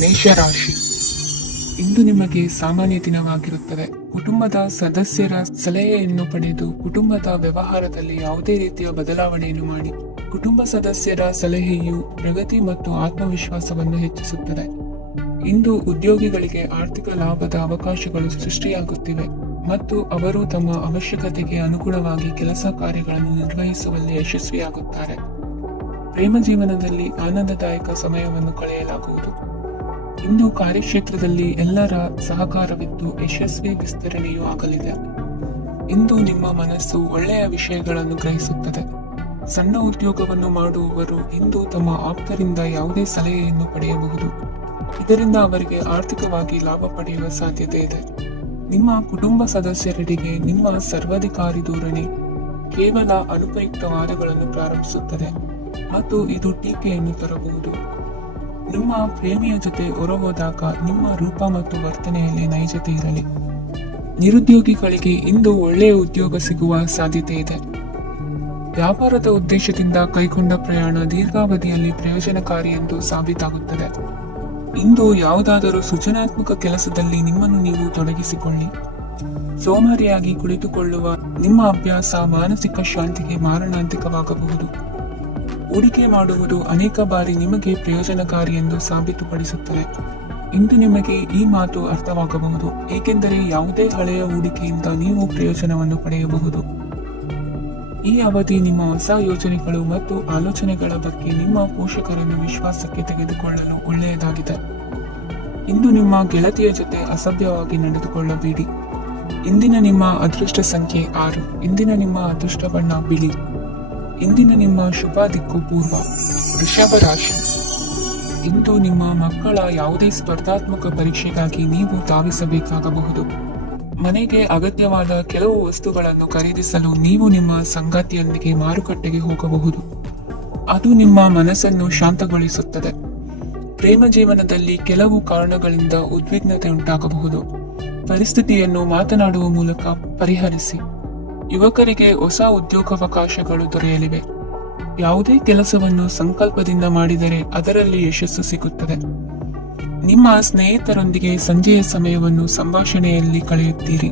ಮೇಷರಾಶಿ. ಇಂದು ನಿಮಗೆ ಸಾಮಾನ್ಯ ದಿನವಾಗಿರುತ್ತದೆ. ಕುಟುಂಬದ ಸದಸ್ಯರ ಸಲಹೆಯನ್ನು ಪಡೆದು ಕುಟುಂಬದ ವ್ಯವಹಾರದಲ್ಲಿ ಯಾವುದೇ ರೀತಿಯ ಬದಲಾವಣೆಯನ್ನು ಮಾಡಿ. ಕುಟುಂಬ ಸದಸ್ಯರ ಸಲಹೆಯು ಪ್ರಗತಿ ಮತ್ತು ಆತ್ಮವಿಶ್ವಾಸವನ್ನು ಹೆಚ್ಚಿಸುತ್ತದೆ. ಇಂದು ಉದ್ಯೋಗಿಗಳಿಗೆ ಆರ್ಥಿಕ ಲಾಭದ ಅವಕಾಶಗಳು ಸೃಷ್ಟಿಯಾಗುತ್ತಿವೆ ಮತ್ತು ಅವರು ತಮ್ಮ ಅವಶ್ಯಕತೆಗೆ ಅನುಗುಣವಾಗಿ ಕೆಲಸ ಕಾರ್ಯಗಳನ್ನು ನಿರ್ವಹಿಸುವಲ್ಲಿ ಯಶಸ್ವಿಯಾಗುತ್ತಾರೆ. ಪ್ರೇಮ ಜೀವನದಲ್ಲಿ ಆನಂದದಾಯಕ ಸಮಯವನ್ನು ಕಳೆಯಲಾಗುವುದು. ಇಂದು ಕಾರ್ಯಕ್ಷೇತ್ರದಲ್ಲಿ ಎಲ್ಲರ ಸಹಕಾರವಿದ್ದು ಯಶಸ್ವಿ ವಿಸ್ತರಣೆಯೂ ಆಗಲಿದೆ. ಇಂದು ನಿಮ್ಮ ಮನಸ್ಸು ಒಳ್ಳೆಯ ವಿಷಯಗಳನ್ನು ಗ್ರಹಿಸುತ್ತದೆ. ಸಣ್ಣ ಉದ್ಯೋಗವನ್ನು ಮಾಡುವವರು ಇಂದು ತಮ್ಮ ಆಪ್ತರಿಂದ ಯಾವುದೇ ಸಲಹೆಯನ್ನು ಪಡೆಯಬಹುದು. ಇದರಿಂದ ಅವರಿಗೆ ಆರ್ಥಿಕವಾಗಿ ಲಾಭ ಪಡೆಯುವ ಸಾಧ್ಯತೆ ಇದೆ. ನಿಮ್ಮ ಕುಟುಂಬ ಸದಸ್ಯರೆಡೆಗೆ ನಿಮ್ಮ ಸರ್ವಾಧಿಕಾರಿ ಧೋರಣೆ ಕೇವಲ ಅನುಪಯುಕ್ತ ವಾದಗಳನ್ನು ಪ್ರಾರಂಭಿಸುತ್ತದೆ ಮತ್ತು ಇದು ಟೀಕೆಯನ್ನು ತರಬಹುದು. ನಿಮ್ಮ ಪ್ರೇಮಿಯ ಜೊತೆ ಹೊರಹೋದಾಗ ನಿಮ್ಮ ರೂಪ ಮತ್ತು ವರ್ತನೆಯಲ್ಲಿ ನೈಜತೆ ಇರಲಿ. ನಿರುದ್ಯೋಗಿಗಳಿಗೆ ಇಂದು ಒಳ್ಳೆಯ ಉದ್ಯೋಗ ಸಿಗುವ ಸಾಧ್ಯತೆ ಇದೆ. ವ್ಯಾಪಾರದ ಉದ್ದೇಶದಿಂದ ಕೈಗೊಂಡ ಪ್ರಯಾಣ ದೀರ್ಘಾವಧಿಯಲ್ಲಿ ಪ್ರಯೋಜನಕಾರಿ ಎಂದು ಸಾಬೀತಾಗುತ್ತದೆ. ಇಂದು ಯಾವುದಾದರೂ ಸೃಜನಾತ್ಮಕ ಕೆಲಸದಲ್ಲಿ ನಿಮ್ಮನ್ನು ನೀವು ತೊಡಗಿಸಿಕೊಳ್ಳಿ. ಸೋಮಾರಿಯಾಗಿ ಕುಳಿತುಕೊಳ್ಳುವ ನಿಮ್ಮ ಅಭ್ಯಾಸ ಮಾನಸಿಕ ಶಾಂತಿಗೆ ಮಾರಣಾಂತಿಕವಾಗಬಹುದು. ಹೂಡಿಕೆ ಮಾಡುವುದು ಅನೇಕ ಬಾರಿ ನಿಮಗೆ ಪ್ರಯೋಜನಕಾರಿ ಎಂದು ಸಾಬೀತುಪಡಿಸುತ್ತದೆ. ಇಂದು ನಿಮಗೆ ಈ ಮಾತು ಅರ್ಥವಾಗಬಹುದು, ಏಕೆಂದರೆ ಯಾವುದೇ ಹಳೆಯ ಹೂಡಿಕೆಯಿಂದ ನೀವು ಪ್ರಯೋಜನವನ್ನು ಪಡೆಯಬಹುದು. ಈ ಅವಧಿ ನಿಮ್ಮ ಹೊಸ ಯೋಜನೆಗಳು ಮತ್ತು ಆಲೋಚನೆಗಳ ಬಗ್ಗೆ ನಿಮ್ಮ ಪೋಷಕರನ್ನು ವಿಶ್ವಾಸಕ್ಕೆ ತೆಗೆದುಕೊಳ್ಳಲು ಒಳ್ಳೆಯದಾಗಿದೆ. ಇಂದು ನಿಮ್ಮ ಗೆಳತಿಯ ಜೊತೆ ಅಸಭ್ಯವಾಗಿ ನಡೆದುಕೊಳ್ಳಬೇಡಿ. ಇಂದಿನ ನಿಮ್ಮ ಅದೃಷ್ಟ ಸಂಖ್ಯೆ 6. ಇಂದಿನ ನಿಮ್ಮ ಅದೃಷ್ಟ ಬಣ್ಣ ಬಿಳಿ. ಇಂದಿನ ನಿಮ್ಮ ಶುಭ ದಿಕ್ಕು ಪೂರ್ವ. ವೃಷಭ ರಾಶಿ. ಇಂದು ನಿಮ್ಮ ಮಕ್ಕಳ ಯಾವುದೇ ಸ್ಪರ್ಧಾತ್ಮಕ ಪರೀಕ್ಷೆಗಾಗಿ ನೀವು ಧಾವಿಸಬೇಕಾಗಬಹುದು. ಮನೆಗೆ ಅಗತ್ಯವಾದ ಕೆಲವು ವಸ್ತುಗಳನ್ನು ಖರೀದಿಸಲು ನೀವು ನಿಮ್ಮ ಸಂಗಾತಿಯೊಂದಿಗೆ ಮಾರುಕಟ್ಟೆಗೆ ಹೋಗಬಹುದು. ಅದು ನಿಮ್ಮ ಮನಸ್ಸನ್ನು ಶಾಂತಗೊಳಿಸುತ್ತದೆ. ಪ್ರೇಮ ಜೀವನದಲ್ಲಿ ಕೆಲವು ಕಾರಣಗಳಿಂದ ಉದ್ವಿಗ್ನತೆ ಉಂಟಾಗಬಹುದು. ಪರಿಸ್ಥಿತಿಯನ್ನು ಮಾತನಾಡುವ ಮೂಲಕ ಪರಿಹರಿಸಿ. ಯುವಕರಿಗೆ ಹೊಸ ಉದ್ಯೋಗಾವಕಾಶಗಳು ದೊರೆಯಲಿವೆ. ಯಾವುದೇ ಕೆಲಸವನ್ನು ಸಂಕಲ್ಪದಿಂದ ಮಾಡಿದರೆ ಅದರಲ್ಲಿ ಯಶಸ್ಸು ಸಿಗುತ್ತದೆ. ನಿಮ್ಮ ಸ್ನೇಹಿತರೊಂದಿಗೆ ಸಂಜೆಯ ಸಮಯವನ್ನು ಸಂಭಾಷಣೆಯಲ್ಲಿ ಕಳೆಯುತ್ತೀರಿ.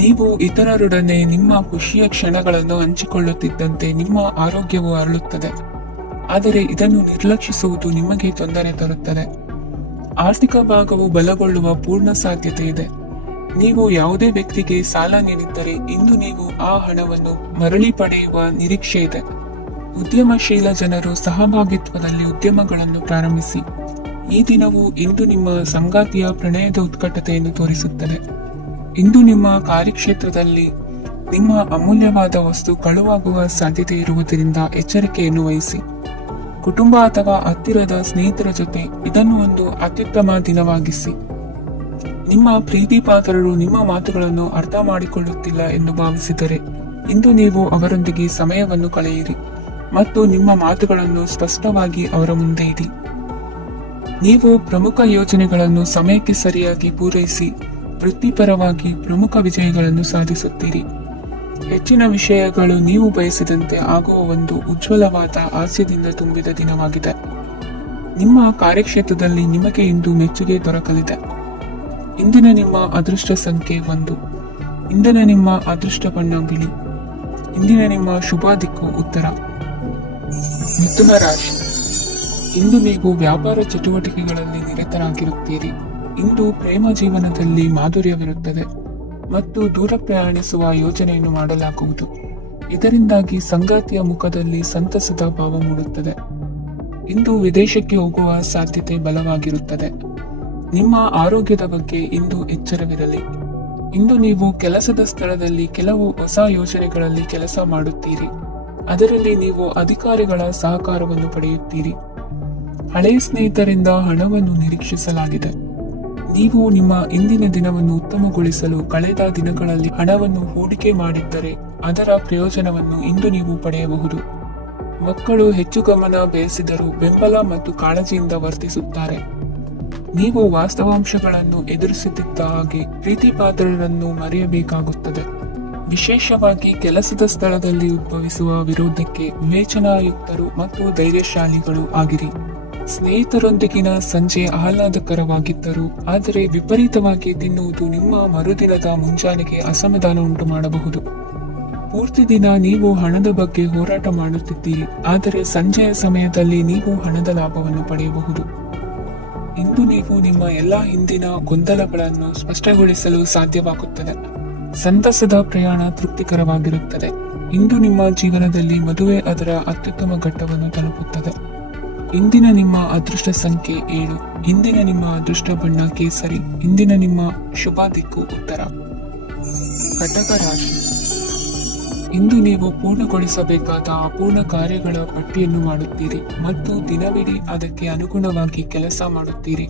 ನೀವು ಇತರರೊಡನೆ ನಿಮ್ಮ ಖುಷಿಯ ಕ್ಷಣಗಳನ್ನು ಹಂಚಿಕೊಳ್ಳುತ್ತಿದ್ದಂತೆ ನಿಮ್ಮ ಆರೋಗ್ಯವು ಅರಳುತ್ತದೆ. ಆದರೆ ಇದನ್ನು ನಿರ್ಲಕ್ಷಿಸುವುದು ನಿಮಗೆ ತೊಂದರೆ ತರುತ್ತದೆ. ಆರ್ಥಿಕ ಭಾಗವು ಬಲಗೊಳ್ಳುವ ಪೂರ್ಣ ಸಾಧ್ಯತೆ ಇದೆ. ನೀವು ಯಾವುದೇ ವ್ಯಕ್ತಿಗೆ ಸಾಲ ನೀಡಿದ್ದರೆ ಇಂದು ನೀವು ಆ ಹಣವನ್ನು ಮರಳಿ ಪಡೆಯುವ ನಿರೀಕ್ಷೆ ಇದೆ. ಉದ್ಯಮಶೀಲ ಜನರು ಸಹಭಾಗಿತ್ವದಲ್ಲಿ ಉದ್ಯಮಗಳನ್ನು ಪ್ರಾರಂಭಿಸಿ. ಈ ದಿನವು ಇಂದು ನಿಮ್ಮ ಸಂಗಾತಿಯ ಪ್ರಣಯದ ಉತ್ಕಟತೆಯನ್ನು ತೋರಿಸುತ್ತದೆ. ಇಂದು ನಿಮ್ಮ ಕಾರ್ಯಕ್ಷೇತ್ರದಲ್ಲಿ ನಿಮ್ಮ ಅಮೂಲ್ಯವಾದ ವಸ್ತು ಕಳುವಾಗುವ ಸಾಧ್ಯತೆ ಇರುವುದರಿಂದ ಎಚ್ಚರಿಕೆಯನ್ನು ವಹಿಸಿ. ಕುಟುಂಬ ಅಥವಾ ಹತ್ತಿರದ ಸ್ನೇಹಿತರ ಜೊತೆ ಇದನ್ನು ಒಂದು ಅತ್ಯುತ್ತಮ ದಿನವಾಗಿಸಿ. ನಿಮ್ಮ ಪ್ರೀತಿ ಪಾತ್ರರು ನಿಮ್ಮ ಮಾತುಗಳನ್ನು ಅರ್ಥ ಮಾಡಿಕೊಳ್ಳುತ್ತಿಲ್ಲ ಎಂದು ಭಾವಿಸಿದರೆ ಇಂದು ನೀವು ಅವರೊಂದಿಗೆ ಸಮಯವನ್ನು ಕಳೆಯಿರಿ ಮತ್ತು ನಿಮ್ಮ ಮಾತುಗಳನ್ನು ಸ್ಪಷ್ಟವಾಗಿ ಅವರ ಮುಂದೆ ಇಡಿ. ನೀವು ಪ್ರಮುಖ ಯೋಜನೆಗಳನ್ನು ಸಮಯಕ್ಕೆ ಸರಿಯಾಗಿ ಪೂರೈಸಿ ವೃತ್ತಿಪರವಾಗಿ ಪ್ರಮುಖ ವಿಜಯಗಳನ್ನು ಸಾಧಿಸುತ್ತೀರಿ. ಹೆಚ್ಚಿನ ವಿಷಯಗಳು ನೀವು ಬಯಸಿದಂತೆ ಆಗುವ ಒಂದು ಉಜ್ವಲವಾದ ಹಾಸ್ಯದಿಂದ ತುಂಬಿದ ದಿನವಾಗಿದೆ. ನಿಮ್ಮ ಕಾರ್ಯಕ್ಷೇತ್ರದಲ್ಲಿ ನಿಮಗೆ ಇಂದು ಮೆಚ್ಚುಗೆ ದೊರಕಲಿದೆ. ಇಂದಿನ ನಿಮ್ಮ ಅದೃಷ್ಟ ಸಂಖ್ಯೆ 1. ಇಂದಿನ ನಿಮ್ಮ ಅದೃಷ್ಟ ಬಣ್ಣ ಬಿಳಿ. ಇಂದಿನ ನಿಮ್ಮ ಶುಭ ದಿಕ್ಕು ಉತ್ತರ. ಮಿಥುನ ರಾಶಿ. ಇಂದು ನೀವು ವ್ಯಾಪಾರ ಚಟುವಟಿಕೆಗಳಲ್ಲಿ ನಿರತರಾಗಿರುತ್ತೀರಿ. ಇಂದು ಪ್ರೇಮ ಜೀವನದಲ್ಲಿ ಮಾಧುರ್ಯವಿರುತ್ತದೆ ಮತ್ತು ದೂರ ಪ್ರಯಾಣಿಸುವ ಯೋಜನೆಯನ್ನು ಮಾಡಲಾಗುವುದು. ಇದರಿಂದಾಗಿ ಸಂಗಾತಿಯ ಮುಖದಲ್ಲಿ ಸಂತಸದ ಭಾವ ಮೂಡುತ್ತದೆ. ಇಂದು ವಿದೇಶಕ್ಕೆ ಹೋಗುವ ಸಾಧ್ಯತೆ ಬಲವಾಗಿರುತ್ತದೆ. ನಿಮ್ಮ ಆರೋಗ್ಯದ ಬಗ್ಗೆ ಇಂದು ಎಚ್ಚರವಿರಲಿ. ಇಂದು ನೀವು ಕೆಲಸದ ಸ್ಥಳದಲ್ಲಿ ಕೆಲವು ಹೊಸ ಯೋಜನೆಗಳಲ್ಲಿ ಕೆಲಸ ಮಾಡುತ್ತೀರಿ. ಅದರಲ್ಲಿ ನೀವು ಅಧಿಕಾರಿಗಳ ಸಹಕಾರವನ್ನು ಪಡೆಯುತ್ತೀರಿ. ಹಳೆಯ ಸ್ನೇಹಿತರಿಂದ ಹಣವನ್ನು ನಿರೀಕ್ಷಿಸಲಾಗಿದೆ. ನೀವು ನಿಮ್ಮ ಇಂದಿನ ದಿನವನ್ನು ಉತ್ತಮಗೊಳಿಸಲು ಕಳೆದ ದಿನಗಳಲ್ಲಿ ಹಣವನ್ನು ಹೂಡಿಕೆ ಮಾಡಿದ್ದರೆ ಅದರ ಪ್ರಯೋಜನವನ್ನು ಇಂದು ನೀವು ಪಡೆಯಬಹುದು. ಮಕ್ಕಳು ಹೆಚ್ಚು ಗಮನ ಬಯಸಿದರೂ ಬೆಂಬಲ ಮತ್ತು ಕಾಳಜಿಯಿಂದ ವರ್ತಿಸುತ್ತಾರೆ. ನೀವು ವಾಸ್ತವಾಂಶಗಳನ್ನು ಎದುರಿಸುತ್ತಿದ್ದ ಹಾಗೆ ಪ್ರೀತಿ ಪಾತ್ರರನ್ನು ಮರೆಯಬೇಕಾಗುತ್ತದೆ. ವಿಶೇಷವಾಗಿ ಕೆಲಸದ ಸ್ಥಳದಲ್ಲಿ ಉದ್ಭವಿಸುವ ವಿರೋಧಕ್ಕೆ ವಿವೇಚನಾಯುಕ್ತರು ಮತ್ತು ಧೈರ್ಯಶಾಲಿಗಳು ಆಗಿರಿ. ಸ್ನೇಹಿತರೊಂದಿಗಿನ ಸಂಜೆ ಆಹ್ಲಾದಕರವಾಗಿದ್ದರೂ ಆದರೆ ವಿಪರೀತವಾಗಿ ತಿನ್ನುವುದು ನಿಮ್ಮ ಮರುದಿನದ ಮುಂಜಾನೆಗೆ ಅಸಮಾಧಾನ ಉಂಟು ಮಾಡಬಹುದು. ಪೂರ್ತಿ ದಿನ ನೀವು ಹಣದ ಬಗ್ಗೆ ಹೋರಾಟ ಮಾಡುತ್ತಿದ್ದೀರಿ, ಆದರೆ ಸಂಜೆಯ ಸಮಯದಲ್ಲಿ ನೀವು ಹಣದ ಲಾಭವನ್ನು ಪಡೆಯಬಹುದು. ಇಂದು ನೀವು ನಿಮ್ಮ ಎಲ್ಲಾ ಹಿಂದಿನ ಗೊಂದಲಗಳನ್ನು ಸ್ಪಷ್ಟಗೊಳಿಸಲು ಸಾಧ್ಯವಾಗುತ್ತದೆ. ಸಂತಸದ ಪ್ರಯಾಣ ತೃಪ್ತಿಕರವಾಗಿರುತ್ತದೆ. ಇಂದು ನಿಮ್ಮ ಜೀವನದಲ್ಲಿ ಮದುವೆ ಅದರ ಅತ್ಯುತ್ತಮ ಘಟ್ಟವನ್ನು ತಲುಪುತ್ತದೆ. ಇಂದಿನ ನಿಮ್ಮ ಅದೃಷ್ಟ ಸಂಖ್ಯೆ 7. ಇಂದಿನ ನಿಮ್ಮ ಅದೃಷ್ಟ ಬಣ್ಣ ಕೇಸರಿ. ಇಂದಿನ ನಿಮ್ಮ ಶುಭ ದಿಕ್ಕು ಉತ್ತರ. ಕಟಕ ರಾಶಿ. ಇಂದು ನೀವು ಪೂರ್ಣಗೊಳಿಸಬೇಕಾದ ಅಪೂರ್ಣ ಕಾರ್ಯಗಳ ಪಟ್ಟಿಯನ್ನು ಮಾಡುತ್ತೀರಿ ಮತ್ತು ದಿನವಿಡೀ ಅದಕ್ಕೆ ಅನುಗುಣವಾಗಿ ಕೆಲಸ ಮಾಡುತ್ತೀರಿ.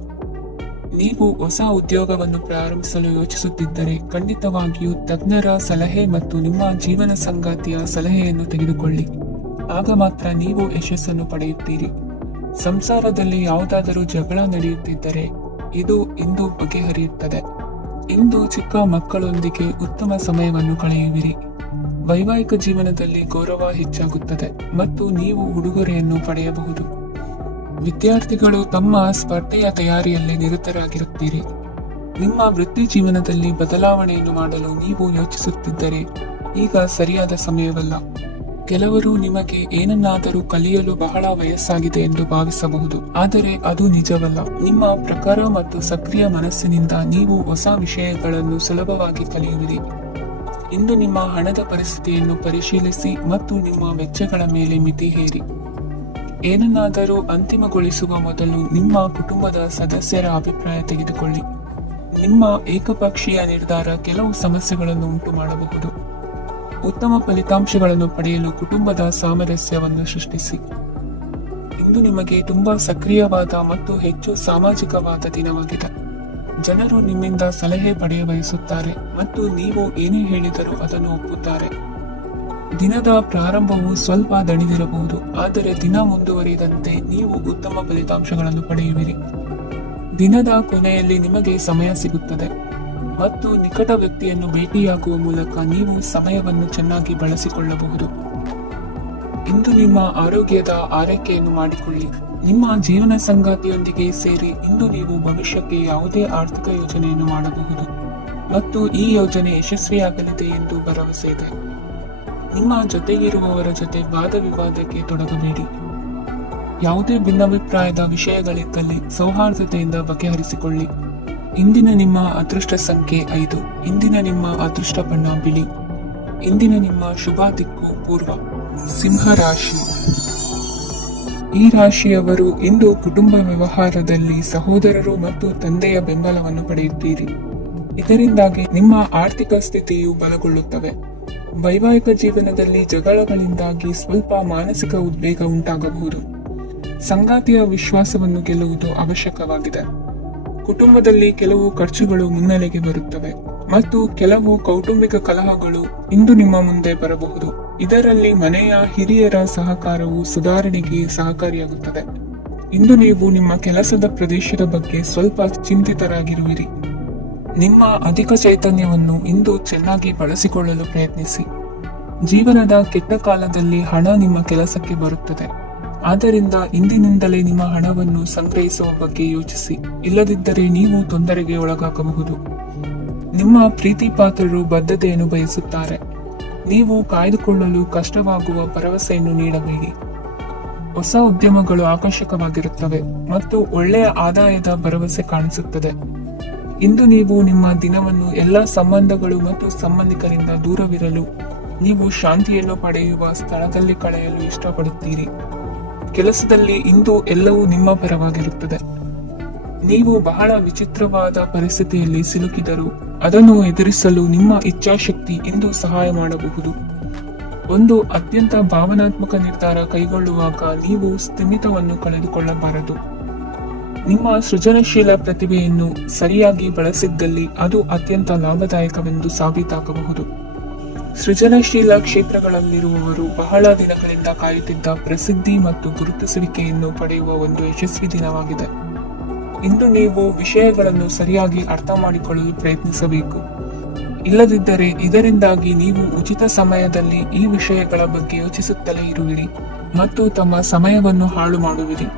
ನೀವು ಹೊಸ ಉದ್ಯೋಗವನ್ನು ಪ್ರಾರಂಭಿಸಲು ಯೋಚಿಸುತ್ತಿದ್ದರೆ ಖಂಡಿತವಾಗಿಯೂ ತಜ್ಞರ ಸಲಹೆ ಮತ್ತು ನಿಮ್ಮ ಜೀವನ ಸಂಗಾತಿಯ ಸಲಹೆಯನ್ನು ತೆಗೆದುಕೊಳ್ಳಿ. ಆಗ ಮಾತ್ರ ನೀವು ಯಶಸ್ಸನ್ನು ಪಡೆಯುತ್ತೀರಿ. ಸಂಸಾರದಲ್ಲಿ ಯಾವುದಾದರೂ ಜಗಳ ನಡೆಯುತ್ತಿದ್ದರೆ ಇದು ಇಂದು ಬಗೆಹರಿಯುತ್ತದೆ. ಇಂದು ಚಿಕ್ಕ ಮಕ್ಕಳೊಂದಿಗೆ ಉತ್ತಮ ಸಮಯವನ್ನು ಕಳೆಯುವಿರಿ. ವೈವಾಹಿಕ ಜೀವನದಲ್ಲಿ ಗೌರವ ಹೆಚ್ಚಾಗುತ್ತದೆ ಮತ್ತು ನೀವು ಉಡುಗೊರೆಯನ್ನು ಪಡೆಯಬಹುದು. ವಿದ್ಯಾರ್ಥಿಗಳು ತಮ್ಮ ಸ್ಪರ್ಧೆಯ ತಯಾರಿಯಲ್ಲಿ ನಿರತರಾಗಿರುತ್ತೀರಿ. ನಿಮ್ಮ ವೃತ್ತಿ ಜೀವನದಲ್ಲಿ ಬದಲಾವಣೆಯನ್ನು ಮಾಡಲು ನೀವು ಯೋಚಿಸುತ್ತಿದ್ದರೆ ಈಗ ಸರಿಯಾದ ಸಮಯವಲ್ಲ. ಕೆಲವರು ನಿಮಗೆ ಏನನ್ನಾದರೂ ಕಲಿಯಲು ಬಹಳ ವಯಸ್ಸಾಗಿದೆ ಎಂದು ಭಾವಿಸಬಹುದು, ಆದರೆ ಅದು ನಿಜವಲ್ಲ. ನಿಮ್ಮ ಪ್ರಖರ ಮತ್ತು ಸಕ್ರಿಯ ಮನಸ್ಸಿನಿಂದ ನೀವು ಹೊಸ ವಿಷಯಗಳನ್ನು ಸುಲಭವಾಗಿ ಕಲಿಯುವಿರಿ. ಇಂದು ನಿಮ್ಮ ಹಣದ ಪರಿಸ್ಥಿತಿಯನ್ನು ಪರಿಶೀಲಿಸಿ ಮತ್ತು ನಿಮ್ಮ ವೆಚ್ಚಗಳ ಮೇಲೆ ಮಿತಿ ಹೇರಿ. ಏನನ್ನಾದರೂ ಅಂತಿಮಗೊಳಿಸುವ ಮೊದಲು ನಿಮ್ಮ ಕುಟುಂಬದ ಸದಸ್ಯರ ಅಭಿಪ್ರಾಯ ತೆಗೆದುಕೊಳ್ಳಿ. ನಿಮ್ಮ ಏಕಪಕ್ಷೀಯ ನಿರ್ಧಾರ ಕೆಲವು ಸಮಸ್ಯೆಗಳನ್ನು ಉಂಟು ಮಾಡಬಹುದು. ಉತ್ತಮ ಫಲಿತಾಂಶಗಳನ್ನು ಪಡೆಯಲು ಕುಟುಂಬದ ಸಾಮರಸ್ಯವನ್ನು ಸೃಷ್ಟಿಸಿ. ಇಂದು ನಿಮಗೆ ತುಂಬಾ ಸಕ್ರಿಯವಾದ ಮತ್ತು ಹೆಚ್ಚು ಸಾಮಾಜಿಕವಾದ ದಿನವಾಗಿದೆ. ಜನರು ನಿಮ್ಮಿಂದ ಸಲಹೆ ಪಡೆಯ ಬಯಸುತ್ತಾರೆ ಮತ್ತು ನೀವು ಏನೇ ಹೇಳಿದರೂ ಅದನ್ನು ಒಪ್ಪುತ್ತಾರೆ. ದಿನದ ಪ್ರಾರಂಭವು ಸ್ವಲ್ಪ ದಣಿದಿರಬಹುದು, ಆದರೆ ದಿನ ಮುಂದುವರಿದಂತೆ ನೀವು ಉತ್ತಮ ಫಲಿತಾಂಶಗಳನ್ನು ಪಡೆಯುವಿರಿ. ದಿನದ ಕೊನೆಯಲ್ಲಿ ನಿಮಗೆ ಸಮಯ ಸಿಗುತ್ತದೆ ಮತ್ತು ನಿಕಟ ವ್ಯಕ್ತಿಯನ್ನು ಭೇಟಿಯಾಗುವ ಮೂಲಕ ನೀವು ಸಮಯವನ್ನು ಚೆನ್ನಾಗಿ ಬಳಸಿಕೊಳ್ಳಬಹುದು. ಇಂದು ನಿಮ್ಮ ಆರೋಗ್ಯದ ಆರೈಕೆಯನ್ನು ಮಾಡಿಕೊಳ್ಳಿ. ನಿಮ್ಮ ಜೀವನ ಸಂಗಾತಿಯೊಂದಿಗೆ ಸೇರಿ ಇಂದು ನೀವು ಭವಿಷ್ಯಕ್ಕೆ ಯಾವುದೇ ಆರ್ಥಿಕ ಯೋಜನೆಯನ್ನು ಮಾಡಬಹುದು ಮತ್ತು ಈ ಯೋಜನೆ ಯಶಸ್ವಿಯಾಗಲಿದೆ ಎಂದು ಭರವಸೆ ಇದೆ. ನಿಮ್ಮ ಜೊತೆಗಿರುವವರ ಜೊತೆ ವಾದ ವಿವಾದಕ್ಕೆ ತೊಡಗಬೇಡಿ. ಯಾವುದೇ ಭಿನ್ನಾಭಿಪ್ರಾಯದ ವಿಷಯಗಳಿದ್ದಲ್ಲಿ ಸೌಹಾರ್ದತೆಯಿಂದ ಬಗೆಹರಿಸಿಕೊಳ್ಳಿ. ಇಂದಿನ ನಿಮ್ಮ ಅದೃಷ್ಟ ಸಂಖ್ಯೆ 5. ಇಂದಿನ ನಿಮ್ಮ ಅದೃಷ್ಟ ಬಣ್ಣ ಬಿಳಿ. ಇಂದಿನ ನಿಮ್ಮ ಶುಭ ದಿಕ್ಕು ಪೂರ್ವ. ಸಿಂಹ ರಾಶಿ. ಈ ರಾಶಿಯವರು ಇಂದು ಕುಟುಂಬ ವ್ಯವಹಾರದಲ್ಲಿ ಸಹೋದರರು ಮತ್ತು ತಂದೆಯ ಬೆಂಬಲವನ್ನು ಪಡೆಯುತ್ತೀರಿ. ಇದರಿಂದಾಗಿ ನಿಮ್ಮ ಆರ್ಥಿಕ ಸ್ಥಿತಿಯು ಬಲಗೊಳ್ಳುತ್ತವೆ. ವೈವಾಹಿಕ ಜೀವನದಲ್ಲಿ ಜಗಳಗಳಿಂದಾಗಿ ಸ್ವಲ್ಪ ಮಾನಸಿಕ ಉದ್ವೇಗ ಉಂಟಾಗಬಹುದು. ಸಂಗಾತಿಯ ವಿಶ್ವಾಸವನ್ನು ಗೆಲ್ಲುವುದು ಅವಶ್ಯಕವಾಗಿದೆ. ಕುಟುಂಬದಲ್ಲಿ ಕೆಲವು ಖರ್ಚುಗಳು ಮುನ್ನೆಲೆಗೆ ಬರುತ್ತವೆ ಮತ್ತು ಕೆಲವು ಕೌಟುಂಬಿಕ ಕಲಹಗಳು ಇಂದು ನಿಮ್ಮ ಮುಂದೆ ಬರಬಹುದು. ಇದರಲ್ಲಿ ಮನೆಯ ಹಿರಿಯರ ಸಹಕಾರವು ಸುಧಾರಣೆಗೆ ಸಹಕಾರಿಯಾಗುತ್ತದೆ. ಇಂದು ನೀವು ನಿಮ್ಮ ಕೆಲಸದ ಪ್ರದೇಶದ ಬಗ್ಗೆ ಸ್ವಲ್ಪ ಚಿಂತಿತರಾಗಿರುವಿರಿ. ನಿಮ್ಮ ಅಧಿಕ ಚೈತನ್ಯವನ್ನು ಇಂದು ಚೆನ್ನಾಗಿ ಬಳಸಿಕೊಳ್ಳಲು ಪ್ರಯತ್ನಿಸಿ. ಜೀವನದ ಕೆಟ್ಟ ಕಾಲದಲ್ಲಿ ಹಣ ನಿಮ್ಮ ಕೆಲಸಕ್ಕೆ ಬರುತ್ತದೆ. ಆದ್ದರಿಂದ ಇಂದಿನಿಂದಲೇ ನಿಮ್ಮ ಹಣವನ್ನು ಸಂಗ್ರಹಿಸುವ ಬಗ್ಗೆ ಯೋಚಿಸಿ, ಇಲ್ಲದಿದ್ದರೆ ನೀವು ತೊಂದರೆಗೆ ಒಳಗಾಗಬಹುದು. ನಿಮ್ಮ ಪ್ರೀತಿ ಪಾತ್ರರು ಬದ್ಧತೆಯನ್ನು ಬಯಸುತ್ತಾರೆ. ನೀವು ಕಾಯ್ದುಕೊಳ್ಳಲು ಕಷ್ಟವಾಗುವ ಭರವಸೆಯನ್ನು ನೀಡಬೇಡಿ. ಹೊಸ ಉದ್ಯಮಗಳು ಆಕರ್ಷಕವಾಗಿರುತ್ತವೆ ಮತ್ತು ಒಳ್ಳೆಯ ಆದಾಯದ ಭರವಸೆ ಕಾಣಿಸುತ್ತದೆ. ಇಂದು ನೀವು ನಿಮ್ಮ ದಿನವನ್ನು ಎಲ್ಲ ಸಂಬಂಧಗಳು ಮತ್ತು ಸಂಬಂಧಿಕರಿಂದ ದೂರವಿರಲು ನೀವು ಶಾಂತಿಯನ್ನು ಪಡೆಯುವ ಸ್ಥಳದಲ್ಲಿ ಕಳೆಯಲು ಇಷ್ಟಪಡುತ್ತೀರಿ. ಕೆಲಸದಲ್ಲಿ ಇಂದು ಎಲ್ಲವೂ ನಿಮ್ಮ ಪರವಾಗಿರುತ್ತದೆ. ನೀವು ಬಹಳ ವಿಚಿತ್ರವಾದ ಪರಿಸ್ಥಿತಿಯಲ್ಲಿ ಸಿಲುಕಿದರೂ ಅದನ್ನು ಎದುರಿಸಲು ನಿಮ್ಮ ಇಚ್ಛಾಶಕ್ತಿ ಇಂದು ಸಹಾಯ ಮಾಡಬಹುದು. ಒಂದು ಅತ್ಯಂತ ಭಾವನಾತ್ಮಕ ನಿರ್ಧಾರ ಕೈಗೊಳ್ಳುವಾಗ ನೀವು ಸ್ಥಿಮಿತವನ್ನು ಕಳೆದುಕೊಳ್ಳಬಾರದು. ನಿಮ್ಮ ಸೃಜನಶೀಲ ಪ್ರತಿಭೆಯನ್ನು ಸರಿಯಾಗಿ ಬಳಸಿದ್ದಲ್ಲಿ ಅದು ಅತ್ಯಂತ ಲಾಭದಾಯಕವೆಂದು ಸಾಬೀತಾಗಬಹುದು. ಸೃಜನಶೀಲ ಕ್ಷೇತ್ರಗಳಲ್ಲಿರುವವರು ಬಹಳ ದಿನಗಳಿಂದ ಕಾಯುತ್ತಿದ್ದ ಪ್ರಸಿದ್ಧಿ ಮತ್ತು ಗುರುತಿಸುವಿಕೆಯನ್ನು ಪಡೆಯುವ ಒಂದು ಯಶಸ್ವಿ ದಿನವಾಗಿದೆ. ಇಂದು ನೀವು ವಿಷಯಗಳನ್ನು ಸರಿಯಾಗಿ ಅರ್ಥ ಮಾಡಿಕೊಳ್ಳಲು ಪ್ರಯತ್ನಿಸಬೇಕು. ಇಲ್ಲದಿದ್ದರೆ ಇದರಿಂದಾಗಿ ನೀವು ಉಚಿತ ಸಮಯದಲ್ಲಿ ಈ ವಿಷಯಗಳ ಬಗ್ಗೆ ಯೋಚಿಸುತ್ತಲೇ ಇರುವಿರಿ ಮತ್ತು ತಮ್ಮ ಸಮಯವನ್ನು ಹಾಳು ಮಾಡುವಿರಿ.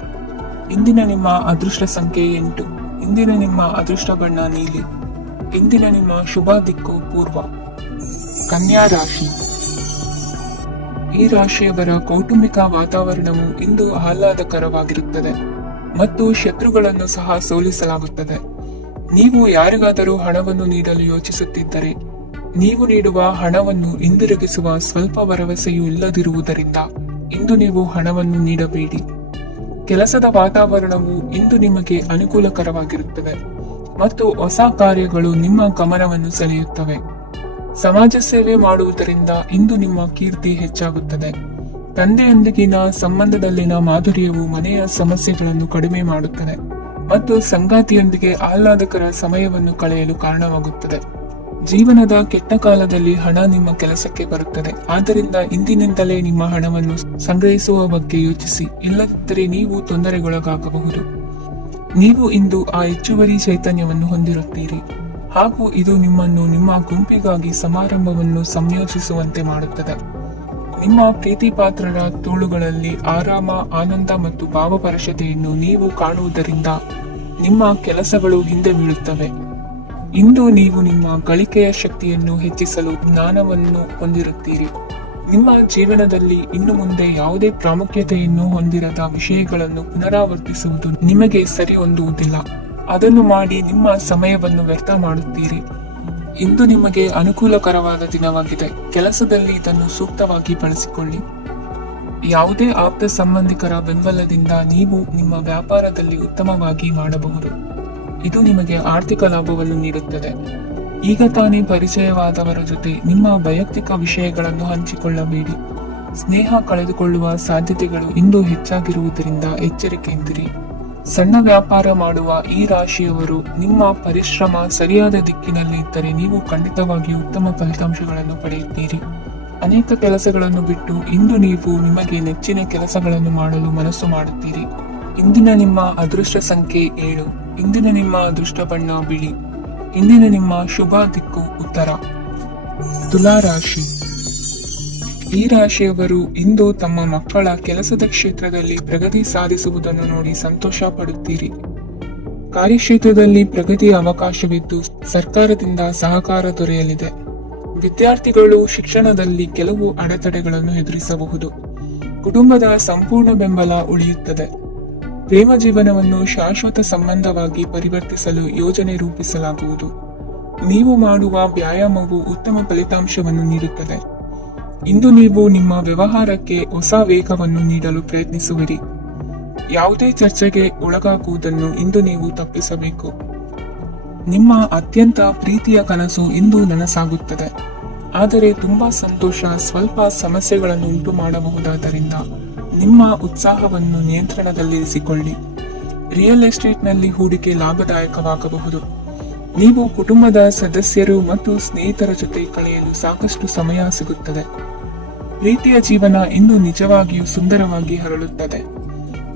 ಇಂದಿನ ನಿಮ್ಮ ಅದೃಷ್ಟ ಸಂಖ್ಯೆ 8. ಇಂದಿನ ನಿಮ್ಮ ಅದೃಷ್ಟ ಬಣ್ಣ ನೀಲಿ. ಇಂದಿನ ನಿಮ್ಮ ಶುಭ ದಿಕ್ಕು ಪೂರ್ವ. ಕನ್ಯಾ ರಾಶಿ. ಈ ರಾಶಿಯವರ ಕೌಟುಂಬಿಕ ವಾತಾವರಣವು ಇಂದು ಆಹ್ಲಾದಕರವಾಗಿರುತ್ತದೆ ಮತ್ತು ಶತ್ರುಗಳನ್ನು ಸಹ ಸೋಲಿಸಲಾಗುತ್ತದೆ. ನೀವು ಯಾರಿಗಾದರೂ ಹಣವನ್ನು ನೀಡಲು ಯೋಚಿಸುತ್ತಿದ್ದರೆ, ನೀವು ನೀಡುವ ಹಣವನ್ನು ಹಿಂದಿರುಗಿಸುವ ಸ್ವಲ್ಪ ಭರವಸೆಯೂ ಇಲ್ಲದಿರುವುದರಿಂದ ಇಂದು ನೀವು ಹಣವನ್ನು ನೀಡಬೇಡಿ. ಕೆಲಸದ ವಾತಾವರಣವು ಇಂದು ನಿಮಗೆ ಅನುಕೂಲಕರವಾಗಿರುತ್ತದೆ ಮತ್ತು ಹೊಸ ಕಾರ್ಯಗಳು ನಿಮ್ಮ ಗಮನವನ್ನು ಸೆಳೆಯುತ್ತವೆ. ಸಮಾಜ ಸೇವೆ ಮಾಡುವುದರಿಂದ ಇಂದು ನಿಮ್ಮ ಕೀರ್ತಿ ಹೆಚ್ಚಾಗುತ್ತದೆ. ತಂದೆಯೊಂದಿಗಿನ ಸಂಬಂಧದಲ್ಲಿನ ಮಾಧುರ್ಯವು ಮನೆಯ ಸಮಸ್ಯೆಗಳನ್ನು ಕಡಿಮೆ ಮಾಡುತ್ತದೆ ಮತ್ತು ಸಂಗಾತಿಯೊಂದಿಗೆ ಆಹ್ಲಾದಕರ ಸಮಯವನ್ನು ಕಳೆಯಲು ಕಾರಣವಾಗುತ್ತದೆ. ಜೀವನದ ಕೆಟ್ಟ ಕಾಲದಲ್ಲಿ ಹಣ ನಿಮ್ಮ ಕೆಲಸಕ್ಕೆ ಬರುತ್ತದೆ. ಆದ್ದರಿಂದ ಇಂದಿನಿಂದಲೇ ನಿಮ್ಮ ಹಣವನ್ನು ಸಂಗ್ರಹಿಸುವ ಬಗ್ಗೆ ಯೋಚಿಸಿ, ಇಲ್ಲದಿದ್ದರೆ ನೀವು ತೊಂದರೆಗೊಳಗಾಗಬಹುದು. ನೀವು ಇಂದು ಆ ಹೆಚ್ಚುವರಿ ಚೈತನ್ಯವನ್ನು ಹೊಂದಿರುತ್ತೀರಿ ಹಾಗೂ ಇದು ನಿಮ್ಮನ್ನು ನಿಮ್ಮ ಗುಂಪಿಗಾಗಿ ಸಮಾರಂಭವನ್ನು ಸಂಯೋಜಿಸುವಂತೆ ಮಾಡುತ್ತದೆ. ನಿಮ್ಮ ಪ್ರೀತಿ ಪಾತ್ರರ ತೋಳುಗಳಲ್ಲಿ ಆರಾಮ, ಆನಂದ ಮತ್ತು ಭಾವಪರಶತೆಯನ್ನು ನೀವು ಕಾಣುವುದರಿಂದ ನಿಮ್ಮ ಕೆಲಸಗಳು ಹಿಂದೆ ಬೀಳುತ್ತವೆ. ಇಂದು ನೀವು ನಿಮ್ಮ ಗಳಿಕೆಯ ಶಕ್ತಿಯನ್ನು ಹೆಚ್ಚಿಸಲು ಜ್ಞಾನವನ್ನು ಹೊಂದಿರುತ್ತೀರಿ. ನಿಮ್ಮ ಜೀವನದಲ್ಲಿ ಇನ್ನು ಮುಂದೆ ಯಾವುದೇ ಪ್ರಾಮುಖ್ಯತೆಯನ್ನು ಹೊಂದಿರದ ವಿಷಯಗಳನ್ನು ಪುನರಾವರ್ತಿಸುವುದು ನಿಮಗೆ ಸರಿ ಹೊಂದುವುದಿಲ್ಲ. ಅದನ್ನು ಮಾಡಿ ನಿಮ್ಮ ಸಮಯವನ್ನು ವ್ಯರ್ಥ ಮಾಡುತ್ತೀರಿ. ಇಂದು ನಿಮಗೆ ಅನುಕೂಲಕರವಾದ ದಿನವಾಗಿದೆ. ಕೆಲಸದಲ್ಲಿ ಇದನ್ನು ಸೂಕ್ತವಾಗಿ ಬಳಸಿಕೊಳ್ಳಿ. ಯಾವುದೇ ಆಪ್ತ ಸಂಬಂಧಿಕರ ಬೆಂಬಲದಿಂದ ನೀವು ನಿಮ್ಮ ವ್ಯಾಪಾರದಲ್ಲಿ ಉತ್ತಮವಾಗಿ ಮಾಡಬಹುದು. ಇದು ನಿಮಗೆ ಆರ್ಥಿಕ ಲಾಭವನ್ನು ನೀಡುತ್ತದೆ. ಈಗ ತಾನೇ ಪರಿಚಯವಾದವರ ಜೊತೆ ನಿಮ್ಮ ವೈಯಕ್ತಿಕ ವಿಷಯಗಳನ್ನು ಹಂಚಿಕೊಳ್ಳಬೇಡಿ. ಸ್ನೇಹ ಕಳೆದುಕೊಳ್ಳುವ ಸಾಧ್ಯತೆಗಳು ಇಂದು ಹೆಚ್ಚಾಗಿರುವುದರಿಂದ ಎಚ್ಚರಿಕೆಯಿಂದಿರಿ. ಸಣ್ಣ ವ್ಯಾಪಾರ ಮಾಡುವ ಈ ರಾಶಿಯವರು ನಿಮ್ಮ ಪರಿಶ್ರಮ ಸರಿಯಾದ ದಿಕ್ಕಿನಲ್ಲಿ ಇದ್ದರೆ ನೀವು ಖಂಡಿತವಾಗಿ ಉತ್ತಮ ಫಲಿತಾಂಶಗಳನ್ನು ಪಡೆಯುತ್ತೀರಿ. ಅನೇಕ ಕೆಲಸಗಳನ್ನು ಬಿಟ್ಟು ಇಂದು ನೀವು ನಿಮಗೆ ನೆಚ್ಚಿನ ಕೆಲಸಗಳನ್ನು ಮಾಡಲು ಮನಸ್ಸು ಮಾಡುತ್ತೀರಿ. ಇಂದಿನ ನಿಮ್ಮ ಅದೃಷ್ಟ ಸಂಖ್ಯೆ 7. ಇಂದಿನ ನಿಮ್ಮ ಅದೃಷ್ಟ ಬಣ್ಣ ಬಿಳಿ. ಇಂದಿನ ನಿಮ್ಮ ಶುಭ ದಿಕ್ಕು ಉತ್ತರ. ತುಲಾ ರಾಶಿ. ಈ ರಾಶಿಯವರು ಇಂದು ತಮ್ಮ ಮಕ್ಕಳ ಕೆಲಸದ ಕ್ಷೇತ್ರದಲ್ಲಿ ಪ್ರಗತಿ ಸಾಧಿಸುವುದನ್ನು ನೋಡಿ ಸಂತೋಷ ಪಡುತ್ತೀರಿ. ಕಾರ್ಯಕ್ಷೇತ್ರದಲ್ಲಿ ಪ್ರಗತಿಯ ಅವಕಾಶವಿದ್ದು ಸರ್ಕಾರದಿಂದ ಸಹಕಾರ ದೊರೆಯಲಿದೆ. ವಿದ್ಯಾರ್ಥಿಗಳು ಶಿಕ್ಷಣದಲ್ಲಿ ಕೆಲವು ಅಡೆತಡೆಗಳನ್ನು ಎದುರಿಸಬಹುದು. ಕುಟುಂಬದ ಸಂಪೂರ್ಣ ಬೆಂಬಲ ಉಳಿಯುತ್ತದೆ. ಪ್ರೇಮ ಜೀವನವನ್ನು ಶಾಶ್ವತ ಸಂಬಂಧವಾಗಿ ಪರಿವರ್ತಿಸಲು ಯೋಜನೆ ರೂಪಿಸಲಾಗುವುದು. ನೀವು ಮಾಡುವ ವ್ಯಾಯಾಮವು ಉತ್ತಮ ಫಲಿತಾಂಶವನ್ನು ನೀಡುತ್ತದೆ. ಇಂದು ನೀವು ನಿಮ್ಮ ವ್ಯವಹಾರಕ್ಕೆ ಹೊಸ ವೇಗವನ್ನು ನೀಡಲು ಪ್ರಯತ್ನಿಸುವಿರಿ. ಯಾವುದೇ ಚರ್ಚೆಗೆ ಒಳಗಾಗುವುದನ್ನು ಇಂದು ನೀವು ತಪ್ಪಿಸಬೇಕು. ನಿಮ್ಮ ಅತ್ಯಂತ ಪ್ರೀತಿಯ ಕನಸು ಇಂದು ನನಸಾಗುತ್ತದೆ. ಆದರೆ ತುಂಬಾ ಸಂತೋಷ ಸ್ವಲ್ಪ ಸಮಸ್ಯೆಗಳನ್ನು ಉಂಟು ಮಾಡಬಹುದಾದ್ದರಿಂದ ನಿಮ್ಮ ಉತ್ಸಾಹವನ್ನು ನಿಯಂತ್ರಣದಲ್ಲಿರಿಸಿಕೊಳ್ಳಿ. ರಿಯಲ್ ಎಸ್ಟೇಟ್ನಲ್ಲಿ ಹೂಡಿಕೆ ಲಾಭದಾಯಕವಾಗಬಹುದು. ನೀವು ಕುಟುಂಬದ ಸದಸ್ಯರು ಮತ್ತು ಸ್ನೇಹಿತರ ಜೊತೆ ಕಳೆಯಲು ಸಾಕಷ್ಟು ಸಮಯ ಸಿಗುತ್ತದೆ. ಪ್ರೀತಿಯ ಜೀವನ ಇಂದು ನಿಜವಾಗಿಯೂ ಸುಂದರವಾಗಿ ಹರಳುತ್ತದೆ.